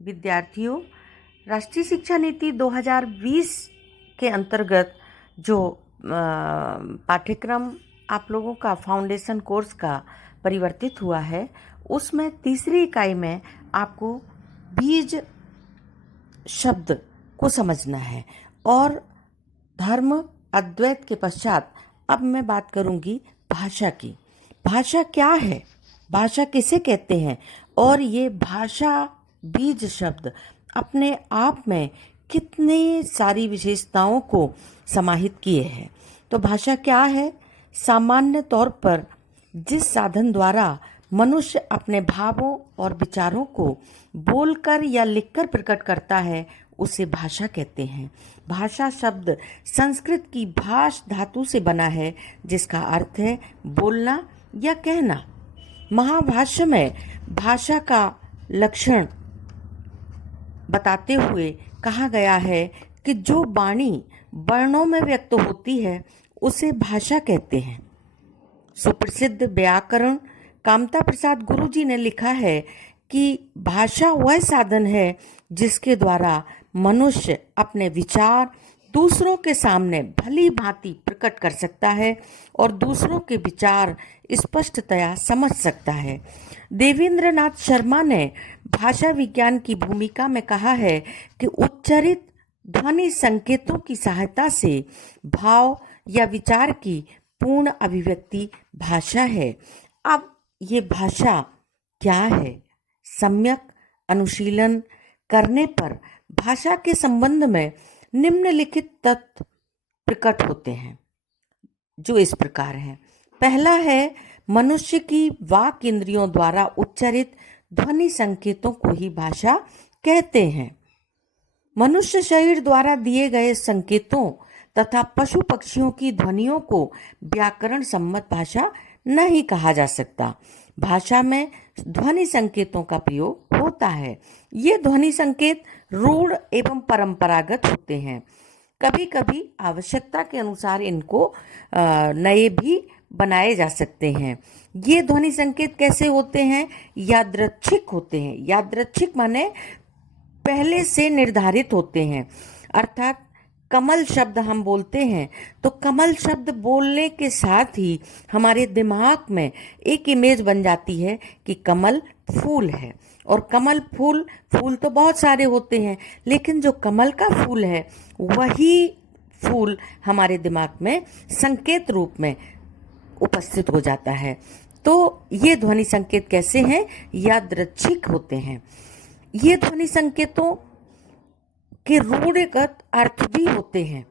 विद्यार्थियों, राष्ट्रीय शिक्षा नीति 2020 के अंतर्गत जो पाठ्यक्रम आप लोगों का फाउंडेशन कोर्स का परिवर्तित हुआ है, उसमें तीसरी इकाई में आपको बीज शब्द को समझना है। और धर्म अद्वैत के पश्चात अब मैं बात करूंगी भाषा की। भाषा क्या है, भाषा किसे कहते हैं, और ये भाषा बीज शब्द अपने आप में कितनी सारी विशेषताओं को समाहित किए हैं। तो भाषा क्या है? सामान्य तौर पर जिस साधन द्वारा मनुष्य अपने भावों और विचारों को बोलकर या लिखकर प्रकट करता है, उसे भाषा कहते हैं। भाषा शब्द संस्कृत की भाष धातु से बना है, जिसका अर्थ है बोलना या कहना। महाभाष्य में भाषा का लक्षण बताते हुए कहा गया है कि जो वाणी वर्णों में व्यक्त होती है उसे भाषा कहते हैं। सुप्रसिद्ध व्याकरण कामता प्रसाद गुरु जी ने लिखा है कि भाषा वह साधन है जिसके द्वारा मनुष्य अपने विचार दूसरों के सामने भली भांति प्रकट कर सकता है और दूसरों के विचार स्पष्टतया समझ सकता है। देवेंद्रनाथ शर्मा ने भाषा विज्ञान की भूमिका में कहा है कि उच्चारित ध्वनि संकेतों की सहायता से भाव या विचार की पूर्ण अभिव्यक्ति भाषा है। अब ये भाषा क्या है? सम्यक अनुशीलन करने पर भाषा के संबंध में निम्नलिखित तथ्य प्रकट होते हैं, जो इस प्रकार हैं। पहला है, मनुष्य की वाक इंद्रियों द्वारा उच्चारित ध्वनि संकेतों को ही भाषा कहते हैं। मनुष्य शरीर द्वारा दिए गए संकेतों तथा पशु पक्षियों की ध्वनियों को व्याकरण सम्मत भाषा नहीं कहा जा सकता। भाषा में ध्वनि संकेतों का प्रयोग होता है। ये ध्वनि संकेत रूढ़ एवं परंपरागत होते हैं। कभी कभी आवश्यकता के अनुसार इनको नए भी बनाए जा सकते हैं। ये ध्वनि संकेत कैसे होते हैं? यादृच्छिक होते हैं। यादृच्छिक माने पहले से निर्धारित होते हैं। अर्थात कमल शब्द हम बोलते हैं तो कमल शब्द बोलने के साथ ही हमारे दिमाग में एक इमेज बन जाती है कि कमल फूल है। और कमल फूल तो बहुत सारे होते हैं, लेकिन जो कमल का फूल है वही फूल हमारे दिमाग में संकेत रूप में उपस्थित हो जाता है। तो ये ध्वनि संकेत कैसे हैं? यादृच्छिक होते हैं। ये ध्वनि संकेतों के रूढ़िगत अर्थ भी होते हैं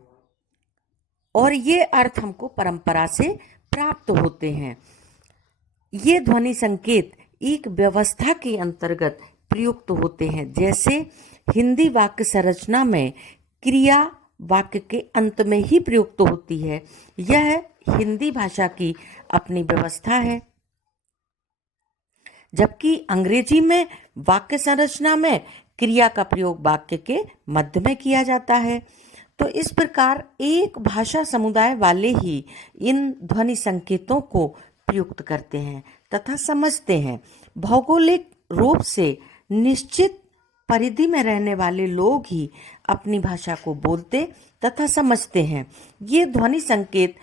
और ये अर्थ हमको परंपरा से प्राप्त होते हैं। ये ध्वनि संकेत एक व्यवस्था के अंतर्गत प्रयुक्त होते हैं। जैसे हिंदी वाक्य संरचना में क्रिया वाक्य के अंत में ही प्रयुक्त होती है। यह हिंदी भाषा की अपनी व्यवस्था है। जबकि अंग्रेजी में वाक्य संरचना में क्रिया का प्रयोग वाक्य के मध्य में किया जाता है। तो इस प्रकार एक भाषा समुदाय वाले ही इन ध्वनि संकेतों को प्रयुक्त करते हैं तथा समझते हैं। भौगोलिक रूप से निश्चित परिधि में रहने वाले लोग ही अपनी भाषा को बोलते तथा समझते हैं। ये ध्वनि संकेत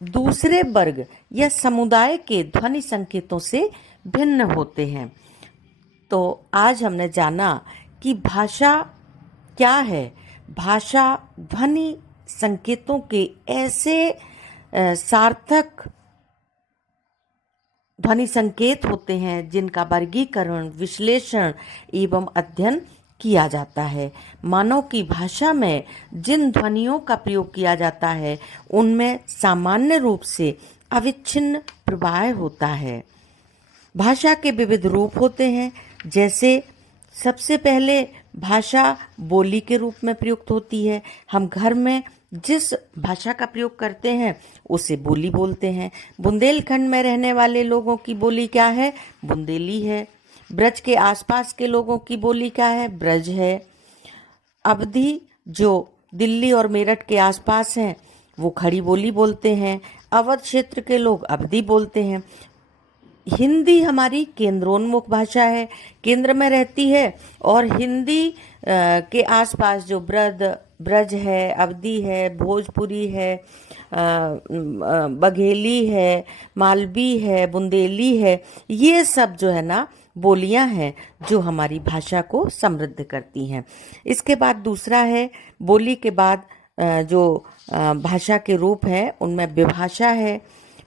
दूसरे वर्ग या समुदाय के ध्वनि संकेतों से भिन्न होते हैं। तो आज हमने जाना कि भाषा क्या है। भाषा ध्वनि संकेतों के ऐसे सार्थक ध्वनि संकेत होते हैं जिनका वर्गीकरण, विश्लेषण एवं अध्ययन किया जाता है। मानव की भाषा में जिन ध्वनियों का प्रयोग किया जाता है उनमें सामान्य रूप से अविच्छिन्न प्रवाह होता है। भाषा के विविध रूप होते हैं। जैसे सबसे पहले भाषा बोली के रूप में प्रयुक्त होती है। हम घर में जिस भाषा का प्रयोग करते हैं उसे बोली बोलते हैं। बुंदेलखंड में रहने वाले लोगों की बोली क्या है? बुंदेली है। ब्रज के आसपास के लोगों की बोली क्या है? ब्रज है। अवधी जो दिल्ली और मेरठ के आसपास हैं वो खड़ी बोली बोलते हैं। अवध क्षेत्र के लोग अवधी बोलते हैं। हिंदी हमारी केंद्रोन्मुख भाषा है, केंद्र में रहती है। और हिंदी के आसपास जो ब्रज है, अवधी है, भोजपुरी है, बघेली है, मालवी है, बुंदेली है, ये सब जो है ना बोलियां हैं जो हमारी भाषा को समृद्ध करती हैं। इसके बाद दूसरा है, बोली के बाद जो भाषा के रूप हैं उनमें विभाषा है,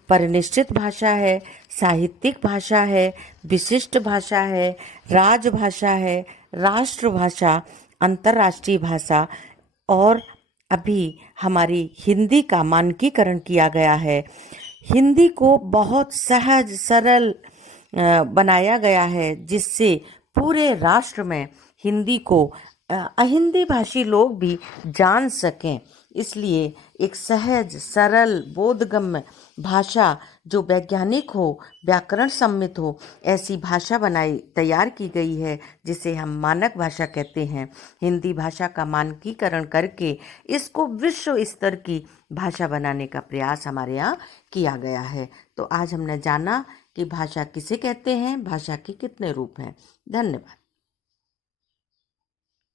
परिनिश्चित भाषा है, साहित्यिक भाषा है, विशिष्ट भाषा है, राजभाषा है, राष्ट्रभाषा, अंतर्राष्ट्रीय भाषा। और अभी हमारी हिंदी का मानकीकरण किया गया है। हिंदी को बहुत सहज सरल बनाया गया है, जिससे पूरे राष्ट्र में हिंदी को अहिंदी भाषी लोग भी जान सकें। इसलिए एक सहज सरल बोधगम्य भाषा जो वैज्ञानिक हो, व्याकरण सम्मित हो, ऐसी भाषा तैयार की गई है, जिसे हम मानक भाषा कहते हैं। हिंदी भाषा का मानकीकरण करके इसको विश्व स्तर की भाषा बनाने का प्रयास हमारे यहाँ किया गया है। तो आज हमने जाना कि भाषा किसे कहते हैं, भाषा के कितने रूप हैं। धन्यवाद।